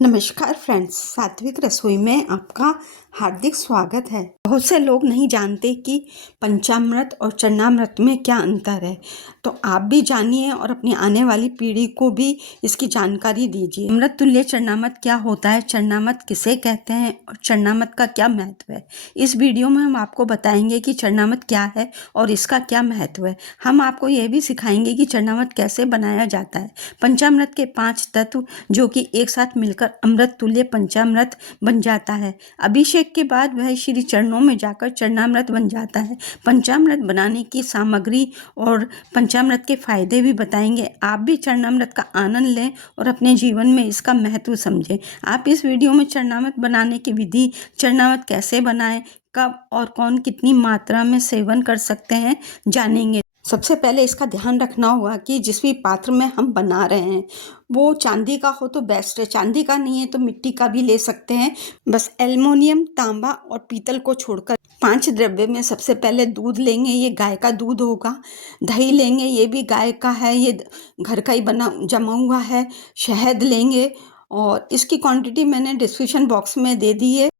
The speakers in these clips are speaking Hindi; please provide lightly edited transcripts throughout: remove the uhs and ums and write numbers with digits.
नमस्कार फ्रेंड्स, सात्विक रसोई में आपका हार्दिक स्वागत है। बहुत से लोग नहीं जानते कि पंचामृत और चरणामृत में क्या अंतर है, तो आप भी जानिए और अपनी आने वाली पीढ़ी को भी इसकी जानकारी दीजिए। अमृत तुल्य चरणामृत क्या होता है, चरणामृत किसे कहते हैं और चरणामृत का क्या महत्व है। इस वीडियो में हम आपको बताएंगे कि चरणामृत क्या है और इसका क्या महत्व है। हम आपको यह भी सिखाएंगे कि चरणामृत कैसे बनाया जाता है। पंचामृत के 5 तत्व जो कि एक साथ मिलकर अमृत तुल्य पंचामृत बन जाता है। अभिषेक के बाद वह श्री चरणों में जाकर चरणामृत बन जाता है। पंचामृत बनाने की सामग्री और पंचामृत के फायदे भी बताएंगे। आप भी चरणामृत का आनंद लें और अपने जीवन में इसका महत्व समझें। आप इस वीडियो में चरणामृत बनाने की विधि, चरणामृत कैसे बनाएं, कब और कौन कितनी मात्रा में सेवन कर सकते हैं जानेंगे। सबसे पहले इसका ध्यान रखना होगा कि जिस भी पात्र में हम बना रहे हैं वो चांदी का हो तो बेस्ट है। चांदी का नहीं है तो मिट्टी का भी ले सकते हैं। बस एल्युमिनियम, तांबा और पीतल को छोड़कर 5 द्रव्य में सबसे पहले दूध लेंगे, ये गाय का दूध होगा। दही लेंगे, ये भी गाय का है, ये घर का ही बना जमा हुआ है। शहद लेंगे और इसकी क्वांटिटी मैंने डिस्क्रिप्शन बॉक्स में दे दी है।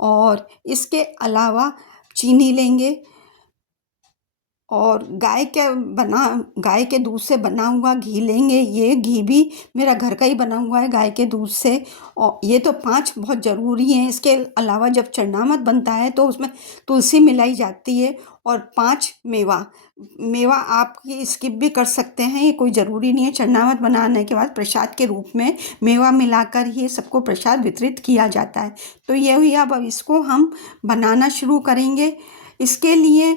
और इसके अलावा चीनी लेंगे और गाय के दूध से बना हुआ घी लेंगे। ये घी भी मेरा घर का ही बना हुआ है गाय के दूध से। और ये तो 5 बहुत ज़रूरी हैं। इसके अलावा जब चरणामृत बनता है तो उसमें तुलसी मिलाई जाती है और 5 मेवा आप ये स्किप भी कर सकते हैं, ये कोई ज़रूरी नहीं है। चरणामृत बनाने के बाद प्रसाद के रूप में मेवा मिलाकर ही सबको प्रसाद वितरित किया जाता है। तो ये हुई। अब इसको हम बनाना शुरू करेंगे। इसके लिए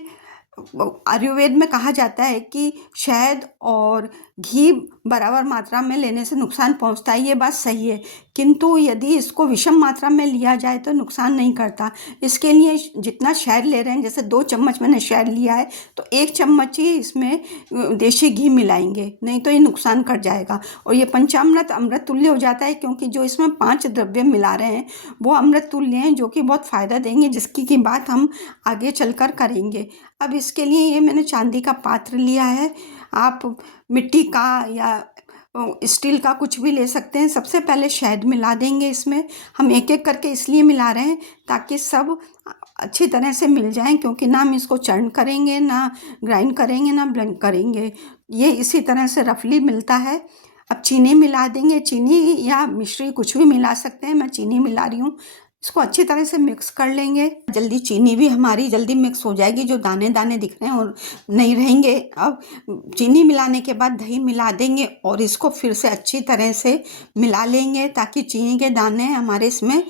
आयुर्वेद में कहा जाता है कि शहद और घी बराबर मात्रा में लेने से नुकसान पहुंचता है। ये बात सही है, किंतु यदि इसको विषम मात्रा में लिया जाए तो नुकसान नहीं करता। इसके लिए जितना शहद ले रहे हैं, जैसे 2 चम्मच मैंने शहद लिया है तो 1 चम्मच ही इसमें देशी घी मिलाएंगे, नहीं तो ये नुकसान कर जाएगा और ये पंचामृत अमृत तुल्य हो जाता है, क्योंकि जो इसमें 5 द्रव्य मिला रहे हैं वो अमृत तुल्य हैं, जो कि बहुत फ़ायदा देंगे, जिसकी की बात हम आगे चलकर करेंगे। अब इसके लिए ये मैंने चांदी का पात्र लिया है, आप मिट्टी का या स्टील का कुछ भी ले सकते हैं। सबसे पहले शहद मिला देंगे इसमें। हम एक एक करके इसलिए मिला रहे हैं ताकि सब अच्छी तरह से मिल जाएं, क्योंकि ना हम इसको चर्न करेंगे, ना ग्राइंड करेंगे, ना ब्लेंड करेंगे। ये इसी तरह से रफली मिलता है। अब चीनी मिला देंगे, चीनी या मिश्री कुछ भी मिला सकते हैं, मैं चीनी मिला रही हूँ। इसको अच्छी तरह से मिक्स कर लेंगे। जल्दी चीनी भी हमारी जल्दी मिक्स हो जाएगी, जो दाने दाने दिख रहे हैं और नहीं रहेंगे। अब चीनी मिलाने के बाद दही मिला देंगे और इसको फिर से अच्छी तरह से मिला लेंगे ताकि चीनी के दाने हमारे इसमें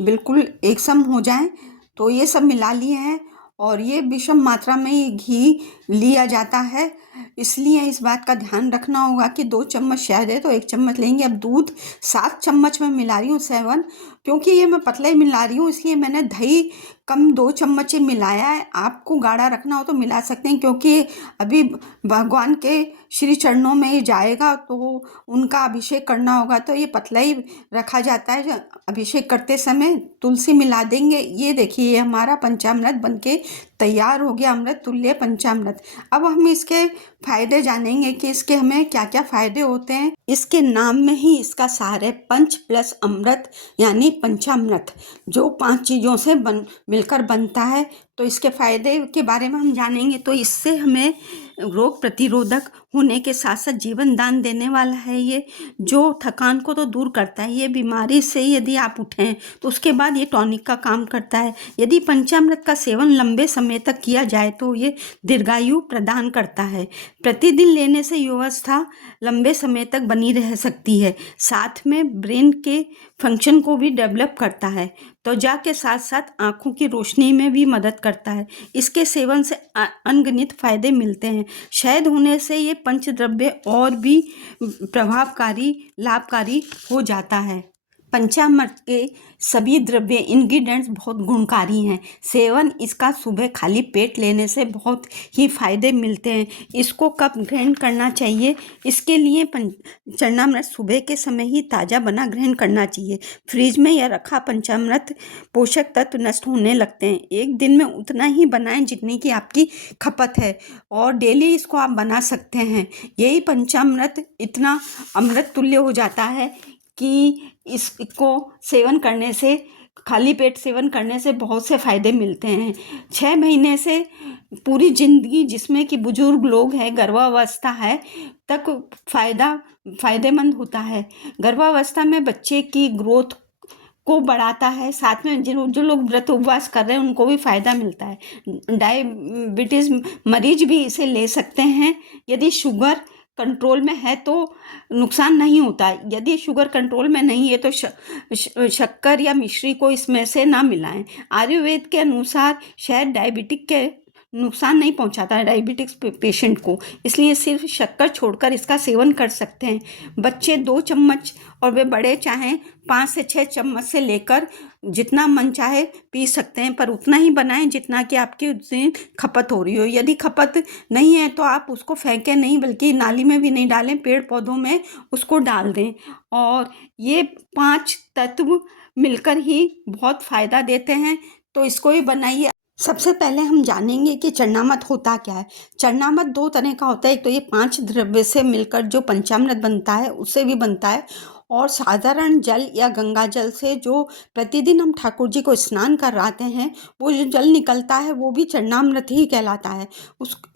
बिल्कुल एक सम हो जाएं। तो ये सब मिला लिए हैं और ये विषम मात्रा में ही घी लिया जाता है, इसलिए इस बात का ध्यान रखना होगा कि 2 चम्मच शहद है तो 1 चम्मच लेंगे। अब दूध 7 चम्मच में मिला रही हूँ, 7, क्योंकि ये मैं पतला ही मिला रही हूँ, इसलिए मैंने दही कम 2 चम्मच ही मिलाया है। आपको गाढ़ा रखना हो तो मिला सकते हैं, क्योंकि अभी भगवान के श्री चरणों में ही जाएगा तो उनका अभिषेक करना होगा, तो ये पतला ही रखा जाता है। अभिषेक करते समय तुलसी मिला देंगे। ये देखिए, ये हमारा पंचामृत बनके तैयार हो गया, अमृत तुल्य पंचामृत। अब हम इसके फायदे जानेंगे कि इसके हमें क्या क्या फायदे होते हैं। इसके नाम में ही इसका सार है, पंच प्लस अमृत यानी पंचामृत, जो 5 चीज़ों से मिलकर बनता है। तो इसके फायदे के बारे में हम जानेंगे। तो इससे हमें रोग प्रतिरोधक होने के साथ साथ जीवन दान देने वाला है। ये जो थकान को तो दूर करता है। ये बीमारी से यदि आप उठें तो उसके बाद ये टॉनिक का काम करता है। यदि पंचामृत का सेवन लंबे समय तक किया जाए तो ये दीर्घायु प्रदान करता है। प्रतिदिन लेने से युवावस्था लंबे समय तक बनी रह सकती है। साथ में ब्रेन के फंक्शन को भी डेवलप करता है। त्वचा के साथ साथ आँखों की रोशनी में भी मदद करता है। इसके सेवन से अनगिनत फायदे मिलते हैं। शहद होने से ये पंचद्रव्य और भी प्रभावकारी लाभकारी हो जाता है। पंचामृत के सभी द्रव्य इंग्रेडिएंट्स बहुत गुणकारी हैं। सेवन इसका सुबह खाली पेट लेने से बहुत ही फायदे मिलते हैं। इसको कब ग्रहण करना चाहिए, इसके लिए चरणामृत सुबह के समय ही ताज़ा बना ग्रहण करना चाहिए। फ्रिज में या रखा पंचामृत पोषक तत्व नष्ट होने लगते हैं। एक दिन में उतना ही बनाएं जितनी की आपकी खपत है और डेली इसको आप बना सकते हैं। यही पंचामृत इतना अमृत तुल्य हो जाता है कि इसको सेवन करने से, खाली पेट सेवन करने से बहुत से फ़ायदे मिलते हैं। 6 महीने से पूरी ज़िंदगी, जिसमें कि बुजुर्ग लोग हैं, गर्भावस्था है तक फ़ायदेमंद होता है। गर्भावस्था में बच्चे की ग्रोथ को बढ़ाता है, साथ में जो लोग व्रत उपवास कर रहे हैं उनको भी फ़ायदा मिलता है। डायबिटीज़ मरीज भी इसे ले सकते हैं। यदि शुगर कंट्रोल में है तो नुकसान नहीं होता है। यदि शुगर कंट्रोल में नहीं है तो शक्कर या मिश्री को इसमें से ना मिलाएं। आयुर्वेद के अनुसार शहद डायबिटिक के नुकसान नहीं पहुंचाता है डायबिटिक्स पेशेंट को, इसलिए सिर्फ शक्कर छोड़कर इसका सेवन कर सकते हैं। बच्चे 2 चम्मच और वे बड़े चाहें 5 से 6 चम्मच से लेकर जितना मन चाहे पी सकते हैं, पर उतना ही बनाएं जितना कि आपकी उससे खपत हो रही हो। यदि खपत नहीं है तो आप उसको फेंकें नहीं, बल्कि नाली में भी नहीं डालें, पेड़ पौधों में उसको डाल दें। और ये 5 तत्व मिलकर ही बहुत फ़ायदा देते हैं, तो इसको ही बनाइए। सबसे पहले हम जानेंगे कि चरणामृत होता क्या है। चरणामृत 2 तरह का होता है। एक तो ये 5 द्रव्य से मिलकर जो पंचामृत बनता है उससे भी बनता है, और साधारण जल या गंगा जल से जो प्रतिदिन हम ठाकुर जी को स्नान कराते हैं वो जो जल निकलता है वो भी चरणामृत ही कहलाता है।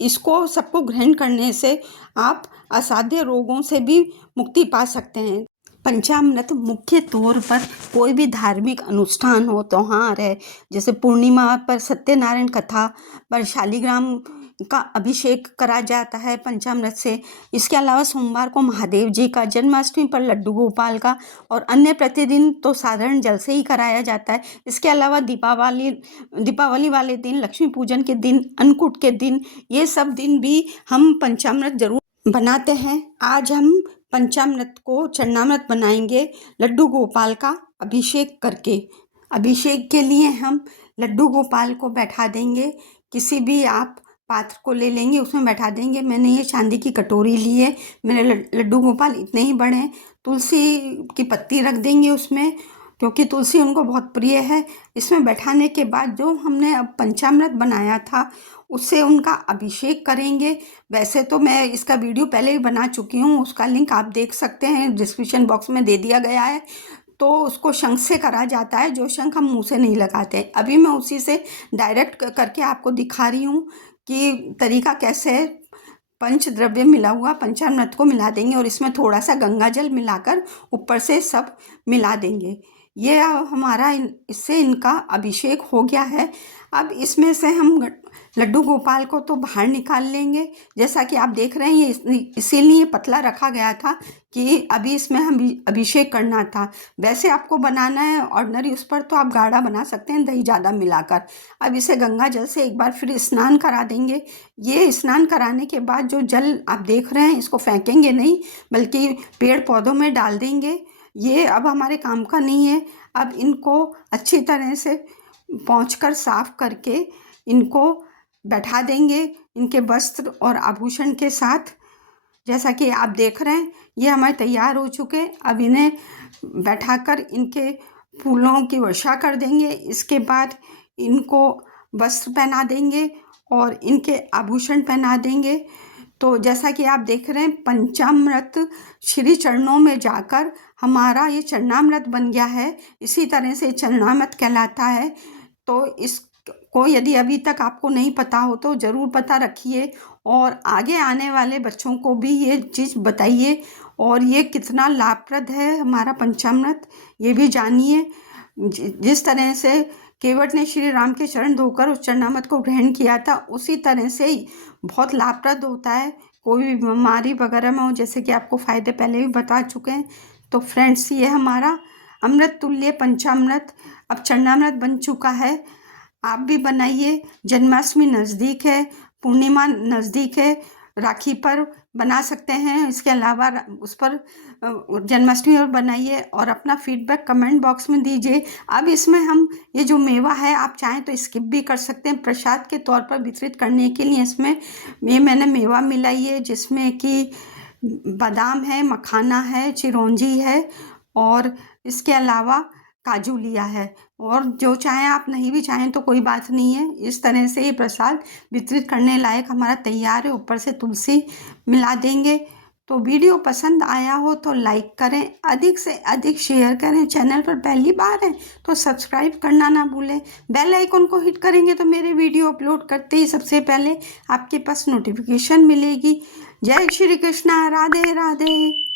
इसको सबको ग्रहण करने से आप असाध्य रोगों से भी मुक्ति पा सकते हैं। पंचामृत मुख्य तौर पर कोई भी धार्मिक अनुष्ठान हो, त्योहार है, जैसे पूर्णिमा पर सत्यनारायण कथा पर शालिग्राम का अभिषेक करा जाता है पंचामृत से। इसके अलावा सोमवार को महादेव जी का, जन्माष्टमी पर लड्डू गोपाल का, और अन्य प्रतिदिन तो साधारण जल से ही कराया जाता है। इसके अलावा दीपावली वाले दिन, लक्ष्मी पूजन के दिन, अन्नकूट के दिन, ये सब दिन भी हम पंचामृत जरूर बनाते हैं। आज हम पंचामृत को चरणामृत बनाएंगे लड्डू गोपाल का अभिषेक करके। अभिषेक के लिए हम लड्डू गोपाल को बैठा देंगे, किसी भी आप पात्र को ले लेंगे, उसमें बैठा देंगे। मैंने ये चांदी की कटोरी ली है, मेरे लड्डू गोपाल इतने ही बड़े हैं। तुलसी की पत्ती रख देंगे उसमें, क्योंकि तुलसी उनको बहुत प्रिय है। इसमें बैठाने के बाद जो हमने अब पंचामृत बनाया था उससे उनका अभिषेक करेंगे। वैसे तो मैं इसका वीडियो पहले ही बना चुकी हूँ, उसका लिंक आप देख सकते हैं, डिस्क्रिप्शन बॉक्स में दे दिया गया है। तो उसको शंख से करा जाता है, जो शंख हम मुंह से नहीं लगाते। अभी मैं उसी से डायरेक्ट करके आपको दिखा रही हूँ कि तरीका कैसे है। पंच द्रव्य मिला हुआ पंचामृत को मिला देंगे और इसमें थोड़ा सा गंगा जल मिलाकर ऊपर से सब मिला देंगे। ये हमारा इससे इनका अभिषेक हो गया है। अब इसमें से हम लड्डू गोपाल को तो बाहर निकाल लेंगे, जैसा कि आप देख रहे हैं। ये इसीलिए पतला रखा गया था कि अभी इसमें हम अभिषेक करना था। वैसे आपको बनाना है ऑर्डिनरी उस पर तो आप गाढ़ा बना सकते हैं दही ज़्यादा मिलाकर। अब इसे गंगा जल से एक बार फिर स्नान करा देंगे। ये स्नान कराने के बाद जो जल आप देख रहे हैं इसको फेंकेंगे नहीं, बल्कि पेड़ पौधों में डाल देंगे। ये अब हमारे काम का नहीं है। अब इनको अच्छी तरह से पोंछकर साफ करके इनको बैठा देंगे, इनके वस्त्र और आभूषण के साथ। जैसा कि आप देख रहे हैं ये हमारे तैयार हो चुके। अब इन्हें बैठाकर इनके फूलों की वर्षा कर देंगे। इसके बाद इनको वस्त्र पहना देंगे और इनके आभूषण पहना देंगे। तो जैसा कि आप देख रहे हैं पंचामृत श्री चरणों में जाकर हमारा ये चरणामृत बन गया है। इसी तरह से चरणामृत कहलाता है। तो इसको यदि अभी तक आपको नहीं पता हो तो ज़रूर पता रखिए, और आगे आने वाले बच्चों को भी ये चीज़ बताइए। और ये कितना लाभप्रद है हमारा पंचामृत, ये भी जानिए। जिस तरह से केवट ने श्री राम के चरण धोकर उस चरणामृत को ग्रहण किया था, उसी तरह से ही बहुत लाभप्रद होता है। कोई भी बीमारी वगैरह में हो, जैसे कि आपको फ़ायदे पहले भी बता चुके हैं। तो फ्रेंड्स, ये हमारा अमृत तुल्य पंचामृत अब चरणामृत बन चुका है। आप भी बनाइए। जन्माष्टमी नज़दीक है, पूर्णिमा नज़दीक है, राखी पर बना सकते हैं। इसके अलावा उस पर जन्माष्टमी पर बनाइए और अपना फीडबैक कमेंट बॉक्स में दीजिए। अब इसमें हम ये जो मेवा है आप चाहें तो स्किप भी कर सकते हैं। प्रसाद के तौर पर वितरित करने के लिए इसमें मैंने मेवा मिलाई है, जिसमें कि बादाम है, मखाना है, चिरौंजी है और इसके अलावा काजू लिया है। और जो चाहें आप, नहीं भी चाहें तो कोई बात नहीं है। इस तरह से ये प्रसाद वितरित करने लायक हमारा तैयार है। ऊपर से तुलसी मिला देंगे तो वीडियो पसंद आया हो तो लाइक करें, अधिक से अधिक शेयर करें। चैनल पर पहली बार है तो सब्सक्राइब करना ना भूलें। बेल आइकन को हिट करेंगे तो मेरे वीडियो अपलोड करते ही सबसे पहले आपके पास नोटिफिकेशन मिलेगी। जय श्री कृष्णा, राधे राधे।